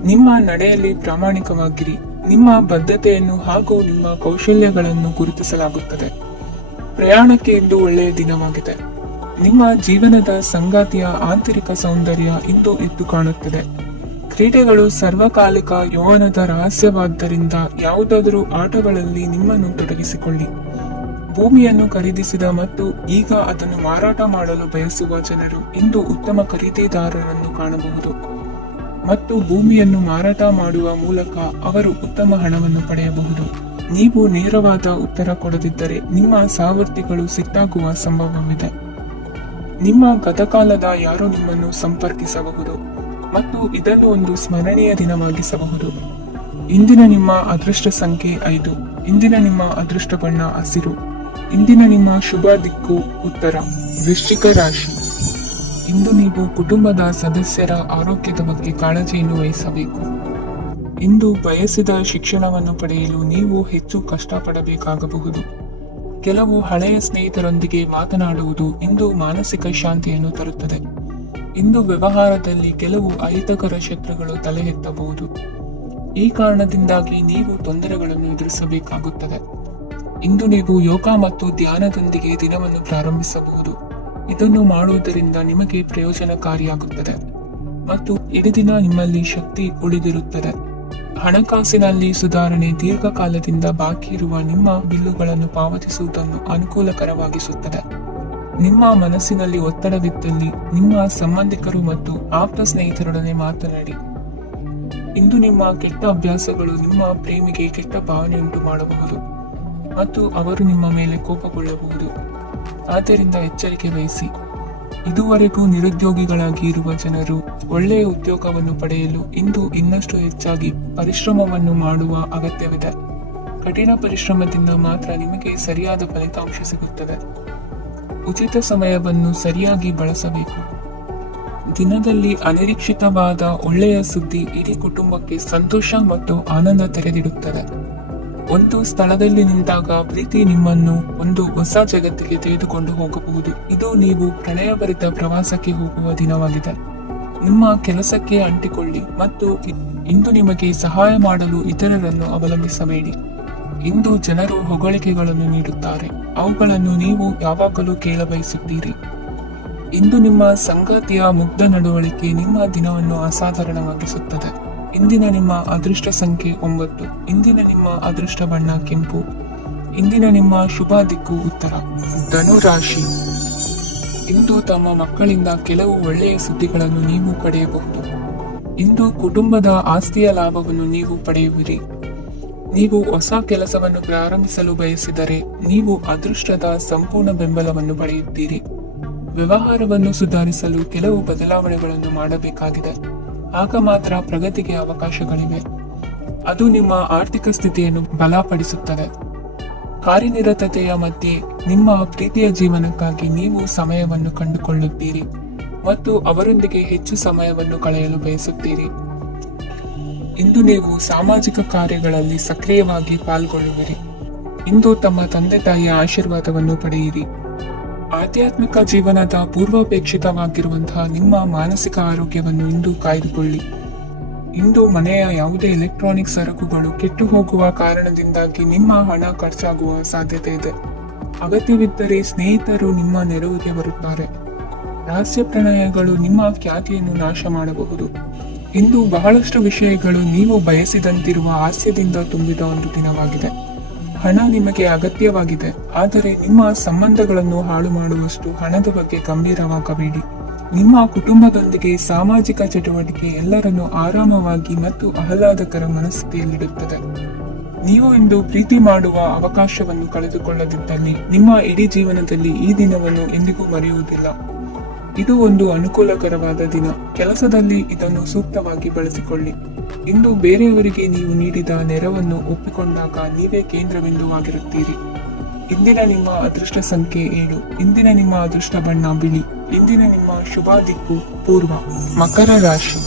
ನಿಮ್ಮ ನಡೆಯಲ್ಲಿ ಪ್ರಾಮಾಣಿಕವಾಗಿರಿ. ನಿಮ್ಮ ಬದ್ಧತೆಯನ್ನು ಹಾಗೂ ನಿಮ್ಮ ಕೌಶಲ್ಯಗಳನ್ನು ಗುರುತಿಸಲಾಗುತ್ತದೆ. ಪ್ರಯಾಣಕ್ಕೆ ಇಂದು ಒಳ್ಳೆಯ ದಿನವಾಗಿದೆ. ನಿಮ್ಮ ಜೀವನದ ಸಂಗಾತಿಯ ಆಂತರಿಕ ಸೌಂದರ್ಯ ಇಂದು ಎದ್ದು ಕಾಣುತ್ತದೆ. ಕ್ರೀಡೆಗಳು ಸರ್ವಕಾಲಿಕ ಯೌವನದ ರಹಸ್ಯವಾದ್ದರಿಂದ ಯಾವುದಾದರೂ ಆಟಗಳಲ್ಲಿ ನಿಮ್ಮನ್ನು ತೊಡಗಿಸಿಕೊಳ್ಳಿ. ಭೂಮಿಯನ್ನು ಖರೀದಿಸಿದ ಮತ್ತು ಈಗ ಅದನ್ನು ಮಾರಾಟ ಮಾಡಲು ಬಯಸುವ ಜನರು ಇಂದು ಉತ್ತಮ ಖರೀದಿದಾರರನ್ನು ಕಾಣಬಹುದು ಮತ್ತು ಭೂಮಿಯನ್ನು ಮಾರಾಟ ಮಾಡುವ ಮೂಲಕ ಅವರು ಉತ್ತಮ ಹಣವನ್ನು ಪಡೆಯಬಹುದು. ನೀವು ನೇರವಾದ ಉತ್ತರ ಕೊಡದಿದ್ದರೆ ನಿಮ್ಮ ಸಹವರ್ತಿಗಳು ಸಿಟ್ಟಾಗುವ ಸಂಭವವಿದೆ. ನಿಮ್ಮ ಗತಕಾಲದ ಯಾರೋ ನಿಮ್ಮನ್ನು ಸಂಪರ್ಕಿಸಬಹುದು ಮತ್ತು ಇದನ್ನು ಒಂದು ಸ್ಮರಣೀಯ ದಿನವಾಗಿಸಬಹುದು. ಇಂದಿನ ನಿಮ್ಮ ಅದೃಷ್ಟ ಸಂಖ್ಯೆ 5. ಇಂದಿನ ನಿಮ್ಮ ಅದೃಷ್ಟ ಬಣ್ಣ ಹಸಿರು. ಇಂದಿನ ನಿಮ್ಮ ಶುಭ ದಿಕ್ಕು ಉತ್ತರ. ವೃಶ್ಚಿಕ ರಾಶಿ. ಇಂದು ನೀವು ಕುಟುಂಬದ ಸದಸ್ಯರ ಆರೋಗ್ಯದ ಬಗ್ಗೆ ಕಾಳಜಿಯನ್ನು ವಹಿಸಬೇಕು. ಇಂದು ಬಯಸಿದ ಶಿಕ್ಷಣವನ್ನು ಪಡೆಯಲು ನೀವು ಹೆಚ್ಚು ಕಷ್ಟಪಡಬೇಕಾಗಬಹುದು. ಕೆಲವು ಹಳೆಯ ಸ್ನೇಹಿತರೊಂದಿಗೆ ಮಾತನಾಡುವುದು ಇಂದು ಮಾನಸಿಕ ಶಾಂತಿಯನ್ನು ತರುತ್ತದೆ. ಇಂದು ವ್ಯವಹಾರದಲ್ಲಿ ಕೆಲವು ಅಹಿತಕರ ಶತ್ರುಗಳು ತಲೆ ಎತ್ತಬಹುದು. ಈ ಕಾರಣದಿಂದಾಗಿ ನೀವು ತೊಂದರೆಗಳನ್ನು ಎದುರಿಸಬೇಕಾಗುತ್ತದೆ. ಇಂದು ನೀವು ಯೋಗ ಮತ್ತು ಧ್ಯಾನದೊಂದಿಗೆ ದಿನವನ್ನು ಪ್ರಾರಂಭಿಸಬಹುದು. ಇದನ್ನು ಮಾಡುವುದರಿಂದ ನಿಮಗೆ ಪ್ರಯೋಜನಕಾರಿಯಾಗುತ್ತದೆ ಮತ್ತು ಇಡೀ ದಿನ ನಿಮ್ಮಲ್ಲಿ ಶಕ್ತಿ ಉಳಿದಿರುತ್ತದೆ. ಹಣಕಾಸಿನಲ್ಲಿ ಸುಧಾರಣೆ ದೀರ್ಘಕಾಲದಿಂದ ಬಾಕಿ ಇರುವ ನಿಮ್ಮ ಬಿಲ್ಲುಗಳನ್ನು ಪಾವತಿಸುವುದನ್ನು ಅನುಕೂಲಕರವಾಗಿಸುತ್ತದೆ. ನಿಮ್ಮ ಮನಸ್ಸಿನಲ್ಲಿ ಒತ್ತಡವಿದ್ದಲ್ಲಿ ನಿಮ್ಮ ಸಂಬಂಧಿಕರು ಮತ್ತು ಆಪ್ತ ಸ್ನೇಹಿತರೊಡನೆ ಮಾತನಾಡಿ. ಇಂದು ನಿಮ್ಮ ಕೆಟ್ಟ ಅಭ್ಯಾಸಗಳು ನಿಮ್ಮ ಪ್ರೇಮಿಗೆ ಕೆಟ್ಟ ಭಾವನೆಯುಂಟು ಮಾಡಬಹುದು ಮತ್ತು ಅವರು ನಿಮ್ಮ ಮೇಲೆ ಕೋಪಗೊಳ್ಳಬಹುದು. ಆದ್ದರಿಂದ ಎಚ್ಚರಿಕೆ ವಹಿಸಿ. ಇದುವರೆಗೂ ನಿರುದ್ಯೋಗಿಗಳಾಗಿ ಇರುವ ಜನರು ಒಳ್ಳೆಯ ಉದ್ಯೋಗವನ್ನು ಪಡೆಯಲು ಇಂದು ಇನ್ನಷ್ಟು ಹೆಚ್ಚಾಗಿ ಪರಿಶ್ರಮವನ್ನು ಮಾಡುವ ಅಗತ್ಯವಿದೆ. ಕಠಿಣ ಪರಿಶ್ರಮದಿಂದ ಮಾತ್ರ ನಿಮಗೆ ಸರಿಯಾದ ಫಲಿತಾಂಶ ಸಿಗುತ್ತದೆ. ಉಚಿತ ಸಮಯವನ್ನು ಸರಿಯಾಗಿ ಬಳಸಬೇಕು. ದಿನದಲ್ಲಿ ಅನಿರೀಕ್ಷಿತವಾದ ಒಳ್ಳೆಯ ಸುದ್ದಿ ಇಡೀ ಕುಟುಂಬಕ್ಕೆ ಸಂತೋಷ ಮತ್ತು ಆನಂದ ತೆರೆದಿಡುತ್ತದೆ. ಒಂದು ಸ್ಥಳದಲ್ಲಿ ನಿಂತಾಗ ಪ್ರೀತಿ ನಿಮ್ಮನ್ನು ಒಂದು ಹೊಸ ಜಗತ್ತಿಗೆ ತೆಗೆದುಕೊಂಡು ಹೋಗಬಹುದು. ಇದು ನೀವು ಪ್ರಣಯಭರಿತ ಪ್ರವಾಸಕ್ಕೆ ಹೋಗುವ ದಿನವಾಗಿದೆ. ನಿಮ್ಮ ಕೆಲಸಕ್ಕೆ ಅಂಟಿಕೊಳ್ಳಿ ಮತ್ತು ಇಂದು ನಿಮಗೆ ಸಹಾಯ ಮಾಡಲು ಇತರರನ್ನು ಅವಲಂಬಿಸಬೇಡಿ. ಇಂದು ಜನರು ಹೊಗಳಿಕೆಗಳನ್ನು ನೀಡುತ್ತಾರೆ, ಅವುಗಳನ್ನು ನೀವು ಯಾವಾಗಲೂ ಕೇಳಬಯಸುತ್ತೀರಿ. ಇಂದು ನಿಮ್ಮ ಸಂಗಾತಿಯ ಮುಗ್ಧ ನಡವಳಿಕೆ ನಿಮ್ಮ ದಿನವನ್ನು ಅಸಾಧಾರಣವಾಗಿಸುತ್ತದೆ. ಇಂದಿನ ನಿಮ್ಮ ಅದೃಷ್ಟ ಸಂಖ್ಯೆ 9. ಇಂದಿನ ನಿಮ್ಮ ಅದೃಷ್ಟ ಬಣ್ಣ ಕೆಂಪು. ಇಂದಿನ ನಿಮ್ಮ ಶುಭ ದಿಕ್ಕು ಉತ್ತರ. ಧನು ರಾಶಿ. ಇಂದು ತಮ್ಮ ಮಕ್ಕಳಿಂದ ಕೆಲವು ಒಳ್ಳೆಯ ಸುದ್ದಿಗಳನ್ನು ನೀವು ಪಡೆಯಬಹುದು. ಇಂದು ಕುಟುಂಬದ ಆಸ್ತಿಯ ಲಾಭವನ್ನು ನೀವು ಪಡೆಯುವಿರಿ. ನೀವು ಹೊಸ ಕೆಲಸವನ್ನು ಪ್ರಾರಂಭಿಸಲು ಬಯಸಿದರೆ ನೀವು ಅದೃಷ್ಟದ ಸಂಪೂರ್ಣ ಬೆಂಬಲವನ್ನು ಪಡೆಯುತ್ತೀರಿ. ವ್ಯವಹಾರವನ್ನು ಸುಧಾರಿಸಲು ಕೆಲವು ಬದಲಾವಣೆಗಳನ್ನು ಮಾಡಬೇಕಾಗಿದೆ. ಆಗ ಮಾತ್ರ ಪ್ರಗತಿಗೆ ಅವಕಾಶಗಳಿವೆ. ಅದು ನಿಮ್ಮ ಆರ್ಥಿಕ ಸ್ಥಿತಿಯನ್ನು ಬಲಪಡಿಸುತ್ತದೆ. ಕಾರ್ಯನಿರತತೆಯ ಮಧ್ಯೆ ನಿಮ್ಮ ಪ್ರೀತಿಯ ಜೀವನಕ್ಕಾಗಿ ನೀವು ಸಮಯವನ್ನು ಕಂಡುಕೊಳ್ಳುತ್ತೀರಿ ಮತ್ತು ಅವರೊಂದಿಗೆ ಹೆಚ್ಚು ಸಮಯವನ್ನು ಕಳೆಯಲು ಬಯಸುತ್ತೀರಿ. ಇಂದು ನೀವು ಸಾಮಾಜಿಕ ಕಾರ್ಯಗಳಲ್ಲಿ ಸಕ್ರಿಯವಾಗಿ ಪಾಲ್ಗೊಳ್ಳುವಿರಿ. ಇಂದು ತಮ್ಮ ತಂದೆ ತಾಯಿಯ ಆಶೀರ್ವಾದವನ್ನು ಪಡೆಯಿರಿ. ಆಧ್ಯಾತ್ಮಿಕ ಜೀವನದ ಪೂರ್ವಾಪೇಕ್ಷಿತವಾಗಿರುವಂತಹ ನಿಮ್ಮ ಮಾನಸಿಕ ಆರೋಗ್ಯವನ್ನು ಇಂದು ಕಾಯ್ದುಕೊಳ್ಳಿ. ಇಂದು ಮನೆಯ ಯಾವುದೇ ಎಲೆಕ್ಟ್ರಾನಿಕ್ ಸರಕುಗಳು ಕೆಟ್ಟು ಹೋಗುವ ಕಾರಣದಿಂದಾಗಿ ನಿಮ್ಮ ಹಣ ಖರ್ಚಾಗುವ ಸಾಧ್ಯತೆ ಇದೆ. ಅಗತ್ಯವಿದ್ದರೆ ಸ್ನೇಹಿತರು ನಿಮ್ಮ ನೆರವಿಗೆ ಬರುತ್ತಾರೆ. ರಹಸ್ಯ ಪ್ರಣಯಗಳು ನಿಮ್ಮ ಖ್ಯಾತಿಯನ್ನು ನಾಶ ಮಾಡಬಹುದು. ಇಂದು ಬಹಳಷ್ಟು ವಿಷಯಗಳು ನೀವು ಬಯಸಿದಂತಿರುವ ಹಾಸ್ಯದಿಂದ ತುಂಬಿದ ಒಂದು ದಿನವಾಗಿದೆ. ಹಣ ನಿಮಗೆ ಅಗತ್ಯವಾಗಿದೆ, ಆದರೆ ನಿಮ್ಮ ಸಂಬಂಧಗಳನ್ನು ಹಾಳು ಮಾಡುವಷ್ಟು ಹಣದ ಬಗ್ಗೆ ಗಂಭೀರವಾಗಬೇಡಿ. ನಿಮ್ಮ ಕುಟುಂಬದೊಂದಿಗೆ ಸಾಮಾಜಿಕ ಚಟುವಟಿಕೆ ಎಲ್ಲರನ್ನು ಆರಾಮವಾಗಿ ಮತ್ತು ಆಹ್ಲಾದಕರ ಮನಸ್ಥಿತಿಯಲ್ಲಿಡುತ್ತದೆ. ನೀವು ಇಂದು ಪ್ರೀತಿ ಮಾಡುವ ಅವಕಾಶವನ್ನು ಕಳೆದುಕೊಳ್ಳದಿದ್ದಲ್ಲಿ ನಿಮ್ಮ ಇಡೀ ಜೀವನದಲ್ಲಿ ಈ ದಿನವನ್ನು ಎಂದಿಗೂ ಮರೆಯುವುದಿಲ್ಲ. ಇದು ಒಂದು ಅನುಕೂಲಕರವಾದ ದಿನ. ಕೆಲಸದಲ್ಲಿ ಇದನ್ನು ಸೂಕ್ತವಾಗಿ ಬಳಸಿಕೊಳ್ಳಿ. ಇಂದು ಬೇರೆಯವರಿಗೆ ನೀವು ನೀಡಿದ ನೆರವನ್ನು ಒಪ್ಪಿಕೊಂಡಾಗ ನೀವೇ ಕೇಂದ್ರಬಿಂದುವಾಗಿರುತ್ತೀರಿ. ಇಂದಿನ ನಿಮ್ಮ ಅದೃಷ್ಟ ಸಂಖ್ಯೆ 7. ಇಂದಿನ ನಿಮ್ಮ ಅದೃಷ್ಟ ಬಣ್ಣ ಬಿಳಿ. ಇಂದಿನ ನಿಮ್ಮ ಶುಭ ದಿಕ್ಕು ಪೂರ್ವ. ಮಕರ ರಾಶಿ.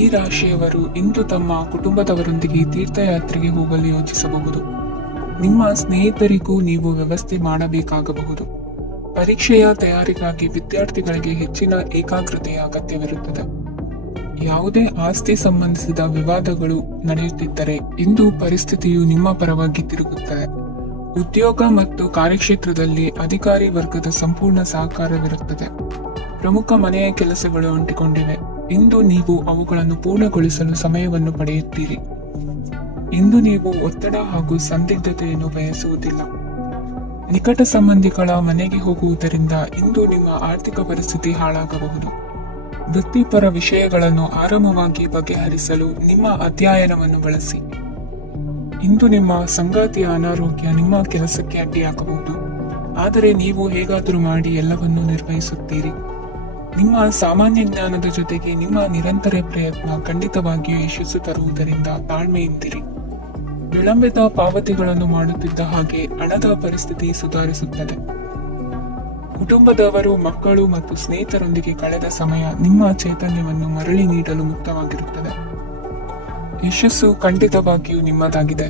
ಈ ರಾಶಿಯವರು ಇಂದು ತಮ್ಮ ಕುಟುಂಬದವರೊಂದಿಗೆ ತೀರ್ಥಯಾತ್ರೆಗೆ ಹೋಗಲು ಯೋಚಿಸಬಹುದು. ನಿಮ್ಮ ಸ್ನೇಹಿತರಿಗೂ ನೀವು ವ್ಯವಸ್ಥೆ ಮಾಡಬೇಕಾಗಬಹುದು. ಪರೀಕ್ಷೆಯ ತಯಾರಿಗಾಗಿ ವಿದ್ಯಾರ್ಥಿಗಳಿಗೆ ಹೆಚ್ಚಿನ ಏಕಾಗ್ರತೆಯ ಅಗತ್ಯವಿರುತ್ತದೆ. ಯಾವುದೇ ಆಸ್ತಿ ಸಂಬಂಧಿಸಿದ ವಿವಾದಗಳು ನಡೆಯುತ್ತಿದ್ದರೆ ಇಂದು ಪರಿಸ್ಥಿತಿಯು ನಿಮ್ಮ ಪರವಾಗಿ ತಿರುಗುತ್ತದೆ. ಉದ್ಯೋಗ ಮತ್ತು ಕಾರ್ಯಕ್ಷೇತ್ರದಲ್ಲಿ ಅಧಿಕಾರಿ ವರ್ಗದ ಸಂಪೂರ್ಣ ಸಹಕಾರವಿರುತ್ತದೆ. ಪ್ರಮುಖ ಮನೆಯ ಕೆಲಸಗಳು ಅಂಟಿಕೊಂಡಿವೆ. ಇಂದು ನೀವು ಅವುಗಳನ್ನು ಪೂರ್ಣಗೊಳಿಸಲು ಸಮಯವನ್ನು ಪಡೆಯುತ್ತೀರಿ. ಇಂದು ನೀವು ಒತ್ತಡ ಹಾಗೂ ಸಂದಿಗ್ಧತೆಯನ್ನು ಬಯಸುವುದಿಲ್ಲ. ನಿಕಟ ಸಂಬಂಧಿಗಳ ಮನೆಗೆ ಹೋಗುವುದರಿಂದ ಇಂದು ನಿಮ್ಮ ಆರ್ಥಿಕ ಪರಿಸ್ಥಿತಿ ಹಾಳಾಗಬಹುದು. ವೃತ್ತಿಪರ ವಿಷಯಗಳನ್ನು ಆರಾಮವಾಗಿ ಬಗೆಹರಿಸಲು ನಿಮ್ಮ ಅಧ್ಯಯನವನ್ನು ಬಳಸಿ. ಇಂದು ನಿಮ್ಮ ಸಂಗಾತಿಯ ಅನಾರೋಗ್ಯ ನಿಮ್ಮ ಕೆಲಸಕ್ಕೆ ಅಡ್ಡಿಯಾಗಬಹುದು, ಆದರೆ ನೀವು ಹೇಗಾದರೂ ಮಾಡಿ ಎಲ್ಲವನ್ನೂ ನಿರ್ವಹಿಸುತ್ತೀರಿ. ನಿಮ್ಮ ಸಾಮಾನ್ಯ ಜ್ಞಾನದ ಜೊತೆಗೆ ನಿಮ್ಮ ನಿರಂತರ ಪ್ರಯತ್ನ ಖಂಡಿತವಾಗಿಯೂ ಯಶಸ್ಸು ತರುವುದರಿಂದ ತಾಳ್ಮೆಯಿಂದಿರಿ. ವಿಳಂಬಿತ ಪಾವತಿಗಳನ್ನು ಮಾಡುತ್ತಿದ್ದ ಹಾಗೆ ಹಣದ ಪರಿಸ್ಥಿತಿ ಸುಧಾರಿಸುತ್ತದೆ. ಕುಟುಂಬದವರು, ಮಕ್ಕಳು ಮತ್ತು ಸ್ನೇಹಿತರೊಂದಿಗೆ ಕಳೆದ ಸಮಯ ನಿಮ್ಮ ಚೈತನ್ಯವನ್ನು ಮರಳಿ ನೀಡಲು ಮುಕ್ತವಾಗಿರುತ್ತದೆ. ಯಶಸ್ಸು ಖಂಡಿತವಾಗಿಯೂ ನಿಮ್ಮದಾಗಿದೆ.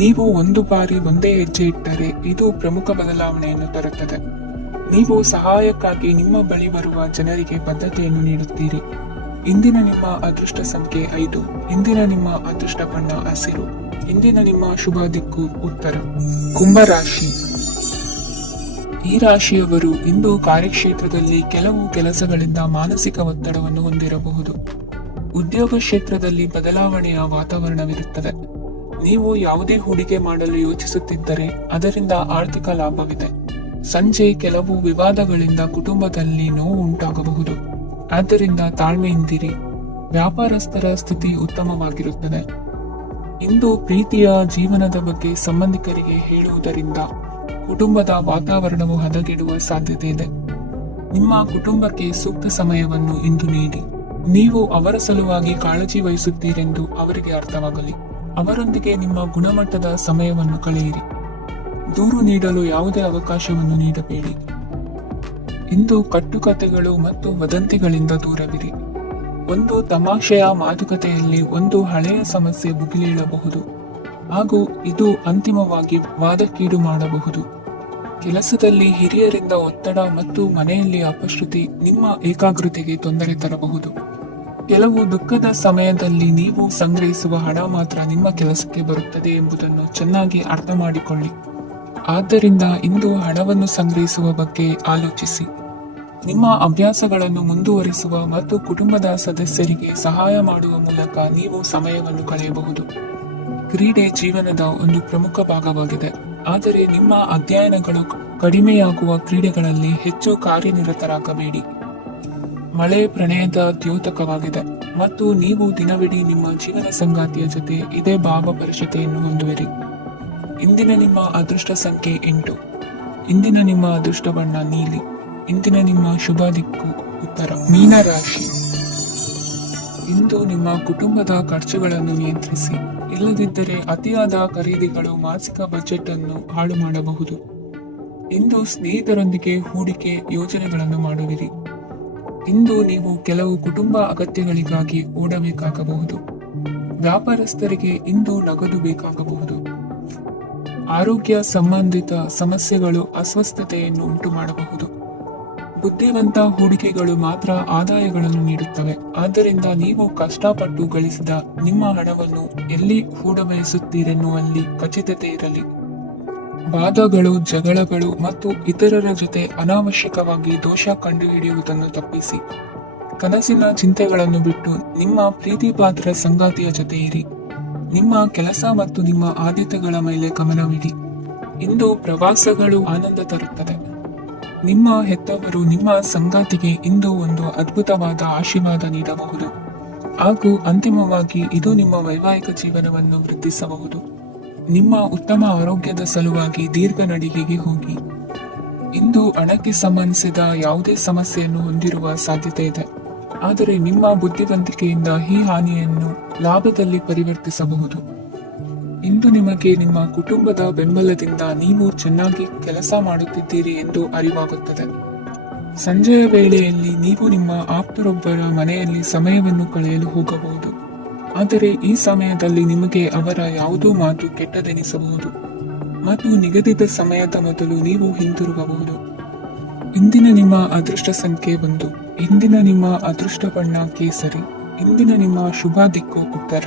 ನೀವು ಒಂದು ಬಾರಿ ಒಂದೇ ಹೆಜ್ಜೆ ಇಟ್ಟರೆ ಇದು ಪ್ರಮುಖ ಬದಲಾವಣೆಯನ್ನು ತರುತ್ತದೆ. ನೀವು ಸಹಾಯಕ್ಕಾಗಿ ನಿಮ್ಮ ಬಳಿ ಬರುವ ಜನರಿಗೆ ಬದ್ಧತೆಯನ್ನು ನೀಡುತ್ತೀರಿ. ಇಂದಿನ ನಿಮ್ಮ ಅದೃಷ್ಟ ಸಂಖ್ಯೆ 5. ಇಂದಿನ ನಿಮ್ಮ ಅದೃಷ್ಟ ಬಣ್ಣ ಹಸಿರು. ಇಂದಿನ ನಿಮ್ಮ ಶುಭ ದಿಕ್ಕು ಉತ್ತರ. ಕುಂಭರಾಶಿ. ಈ ರಾಶಿಯವರು ಇಂದು ಕಾರ್ಯಕ್ಷೇತ್ರದಲ್ಲಿ ಕೆಲವು ಕೆಲಸಗಳಿಂದ ಮಾನಸಿಕ ಒತ್ತಡವನ್ನು ಹೊಂದಿರಬಹುದು. ಉದ್ಯೋಗ ಕ್ಷೇತ್ರದಲ್ಲಿ ಬದಲಾವಣೆಯ ವಾತಾವರಣವಿರುತ್ತದೆ. ನೀವು ಯಾವುದೇ ಹೂಡಿಕೆ ಮಾಡಲು ಯೋಚಿಸುತ್ತಿದ್ದರೆ ಅದರಿಂದ ಆರ್ಥಿಕ ಲಾಭವಿದೆ. ಸಂಜೆ ಕೆಲವು ವಿವಾದಗಳಿಂದ ಕುಟುಂಬದಲ್ಲಿ ನೋವು ಉಂಟಾಗಬಹುದು, ಆದ್ದರಿಂದ ತಾಳ್ಮೆಯಿಂದಿರಿ. ವ್ಯಾಪಾರಸ್ಥರ ಸ್ಥಿತಿ ಉತ್ತಮವಾಗಿರುತ್ತದೆ. ಇಂದು ಪ್ರೀತಿಯ ಜೀವನದ ಬಗ್ಗೆ ಸಂಬಂಧಿಕರಿಗೆ ಹೇಳುವುದರಿಂದ ಕುಟುಂಬದ ವಾತಾವರಣವು ಹದಗೆಡುವ ಸಾಧ್ಯತೆ ಇದೆ. ನಿಮ್ಮ ಕುಟುಂಬಕ್ಕೆ ಸೂಕ್ತ ಸಮಯವನ್ನು ಇಂದು ನೀಡಿ. ನೀವು ಅವರ ಸಲುವಾಗಿ ಕಾಳಜಿ ವಹಿಸುತ್ತೀರೆಂದು ಅವರಿಗೆ ಅರ್ಥವಾಗಲಿ. ಅವರೊಂದಿಗೆ ನಿಮ್ಮ ಗುಣಮಟ್ಟದ ಸಮಯವನ್ನು ಕಳೆಯಿರಿ. ದೂರು ನೀಡಲು ಯಾವುದೇ ಅವಕಾಶವನ್ನು ನೀಡಬೇಡಿ. ಇಂದು ಕಟ್ಟುಕತೆಗಳು ಮತ್ತು ವದಂತಿಗಳಿಂದ ದೂರವಿರಿ. ಒಂದು ತಮಾಷೆಯ ಮಾತುಕತೆಯಲ್ಲಿ ಒಂದು ಹಳೆಯ ಸಮಸ್ಯೆ ಭುಗಿಲೇಳಬಹುದು ಹಾಗೂ ಇದು ಅಂತಿಮವಾಗಿ ವಾದಕ್ಕೀಡು ಮಾಡಬಹುದು. ಕೆಲಸದಲ್ಲಿ ಹಿರಿಯರಿಂದ ಒತ್ತಡ ಮತ್ತು ಮನೆಯಲ್ಲಿ ಅಪಶ್ರುತಿ ನಿಮ್ಮ ಏಕಾಗ್ರತೆಗೆ ತೊಂದರೆ ತರಬಹುದು. ಕೆಲವು ದುಃಖದ ಸಮಯದಲ್ಲಿ ನೀವು ಸಂಗ್ರಹಿಸುವ ಹಣ ಮಾತ್ರ ನಿಮ್ಮ ಕೆಲಸಕ್ಕೆ ಬರುತ್ತದೆ ಎಂಬುದನ್ನು ಚೆನ್ನಾಗಿ ಅರ್ಥ ಮಾಡಿಕೊಳ್ಳಿ. ಆದ್ದರಿಂದ ಇಂದು ಹಣವನ್ನು ಸಂಗ್ರಹಿಸುವ ಬಗ್ಗೆ ಆಲೋಚಿಸಿ. ನಿಮ್ಮ ಅಭ್ಯಾಸಗಳನ್ನು ಮುಂದುವರಿಸುವ ಮತ್ತು ಕುಟುಂಬದ ಸದಸ್ಯರಿಗೆ ಸಹಾಯ ಮಾಡುವ ಮೂಲಕ ನೀವು ಸಮಯವನ್ನು ಕಳೆಯಬಹುದು. ಕ್ರೀಡೆ ಜೀವನದ ಒಂದು ಪ್ರಮುಖ ಭಾಗವಾಗಿದೆ, ಆದರೆ ನಿಮ್ಮ ಅಧ್ಯಯನಗಳು ಕಡಿಮೆಯಾಗುವ ಕ್ರೀಡೆಗಳಲ್ಲಿ ಹೆಚ್ಚು ಕಾರ್ಯನಿರತರಾಗಬೇಡಿ. ಮಳೆ ಪ್ರಣಯದ ದ್ಯೋತಕವಾಗಿದೆ ಮತ್ತು ನೀವು ದಿನವಿಡೀ ನಿಮ್ಮ ಜೀವನ ಸಂಗಾತಿಯ ಜೊತೆ ಇದೇ ಭಾವಪರಿಷತೆಯನ್ನು ಹೊಂದುವಿರಿ. ಇಂದಿನ ನಿಮ್ಮ ಅದೃಷ್ಟ ಸಂಖ್ಯೆ 8. ಇಂದಿನ ನಿಮ್ಮ ಅದೃಷ್ಟ ಬಣ್ಣ ನೀಲಿ. ಇಂದಿನ ನಿಮ್ಮ ಶುಭ ದಿಕ್ಕು ಉತ್ತರ. ಮೀನರಾಶಿ. ಇಂದು ನಿಮ್ಮ ಕುಟುಂಬದ ಖರ್ಚುಗಳನ್ನು ನಿಯಂತ್ರಿಸಿ, ಇಲ್ಲದಿದ್ದರೆ ಅತಿಯಾದ ಖರೀದಿಗಳು ಮಾಸಿಕ ಬಜೆಟ್ ಅನ್ನು ಹಾಳು ಮಾಡಬಹುದು. ಇಂದು ಸ್ನೇಹಿತರೊಂದಿಗೆ ಹೂಡಿಕೆ ಯೋಜನೆಗಳನ್ನು ಮಾಡುವಿರಿ. ಇಂದು ನೀವು ಕೆಲವು ಕುಟುಂಬ ಅಗತ್ಯಗಳಿಗಾಗಿ ಓಡಬೇಕಾಗಬಹುದು. ವ್ಯಾಪಾರಸ್ಥರಿಗೆ ಇಂದು ನಗದು ಬೇಕಾಗಬಹುದು. ಆರೋಗ್ಯ ಸಂಬಂಧಿತ ಸಮಸ್ಯೆಗಳು ಅಸ್ವಸ್ಥತೆಯನ್ನು ಉಂಟು ಮಾಡಬಹುದು. ಬುದ್ಧಿವಂತ ಹೂಡಿಕೆಗಳು ಮಾತ್ರ ಆದಾಯಗಳನ್ನು ನೀಡುತ್ತವೆ. ಆದ್ದರಿಂದ ನೀವು ಕಷ್ಟಪಟ್ಟು ಗಳಿಸಿದ ನಿಮ್ಮ ಹಣವನ್ನು ಎಲ್ಲಿ ಹೂಡಬಯಸುತ್ತೀರೆನ್ನುವಲ್ಲಿ ಖಚಿತತೆ ಇರಲಿ. ವಾದಗಳು, ಜಗಳಗಳು ಮತ್ತು ಇತರರ ಜೊತೆ ಅನಾವಶ್ಯಕವಾಗಿ ದೋಷ ಕಂಡುಹಿಡಿಯುವುದನ್ನು ತಪ್ಪಿಸಿ. ಕನಸಿನ ಚಿಂತೆಗಳನ್ನು ಬಿಟ್ಟು ನಿಮ್ಮ ಪ್ರೀತಿಪಾತ್ರ ಸಂಗಾತಿಯ ಜೊತೆ ಇರಿ. ನಿಮ್ಮ ಕೆಲಸ ಮತ್ತು ನಿಮ್ಮ ಆದ್ಯತೆಗಳ ಮೇಲೆ ಗಮನವಿಡಿ. ಇಂದು ಪ್ರವಾಸಗಳು ಆನಂದ ತರುತ್ತದೆ. ನಿಮ್ಮ ಹೆತ್ತವರು ನಿಮ್ಮ ಸಂಗಾತಿಗೆ ಇಂದು ಒಂದು ಅದ್ಭುತವಾದ ಆಶೀರ್ವಾದ ನೀಡಬಹುದು ಹಾಗೂ ಅಂತಿಮವಾಗಿ ಇದು ನಿಮ್ಮ ವೈವಾಹಿಕ ಜೀವನವನ್ನು ವೃದ್ಧಿಸಬಹುದು. ನಿಮ್ಮ ಉತ್ತಮ ಆರೋಗ್ಯದ ಸಲುವಾಗಿ ದೀರ್ಘ ನಡಿಗೆಗೆ ಹೋಗಿ. ಇಂದು ಹಣಕ್ಕೆ ಸಂಬಂಧಿಸಿದ ಯಾವುದೇ ಸಮಸ್ಯೆಯನ್ನು ಹೊಂದಿರುವ ಸಾಧ್ಯತೆ ಇದೆ, ಆದರೆ ನಿಮ್ಮ ಬುದ್ಧಿವಂತಿಕೆಯಿಂದ ಈ ಹಾನಿಯನ್ನು ಲಾಭದಲ್ಲಿ ಪರಿವರ್ತಿಸಬಹುದು. ಇಂದು ನಿಮಗೆ ನಿಮ್ಮ ಕುಟುಂಬದ ಬೆಂಬಲದಿಂದ ನೀವು ಚೆನ್ನಾಗಿ ಕೆಲಸ ಮಾಡುತ್ತಿದ್ದೀರಿ ಎಂದು ಅರಿವಾಗುತ್ತದೆ. ಸಂಜೆಯ ವೇಳೆಯಲ್ಲಿ ನೀವು ನಿಮ್ಮ ಆಪ್ತರೊಬ್ಬರ ಮನೆಯಲ್ಲಿ ಸಮಯವನ್ನು ಕಳೆಯಲು ಹೋಗಬಹುದು, ಆದರೆ ಈ ಸಮಯದಲ್ಲಿ ನಿಮಗೆ ಅವರ ಯಾವುದೋ ಮಾತು ಕೆಟ್ಟದೆನಿಸಬಹುದು ಮತ್ತು ನಿಗದಿತ ಸಮಯದ ಮೊದಲು ನೀವು ಹಿಂದಿರುಗಬಹುದು. ಇಂದಿನ ನಿಮ್ಮ ಅದೃಷ್ಟ ಸಂಖ್ಯೆ 1. ಇಂದಿನ ನಿಮ್ಮ ಅದೃಷ್ಟ ಬಣ್ಣ ಕೇಸರಿ. ಇಂದಿನ ನಿಮ್ಮ ಶುಭ ದಿಕ್ಕು ಉತ್ತರ.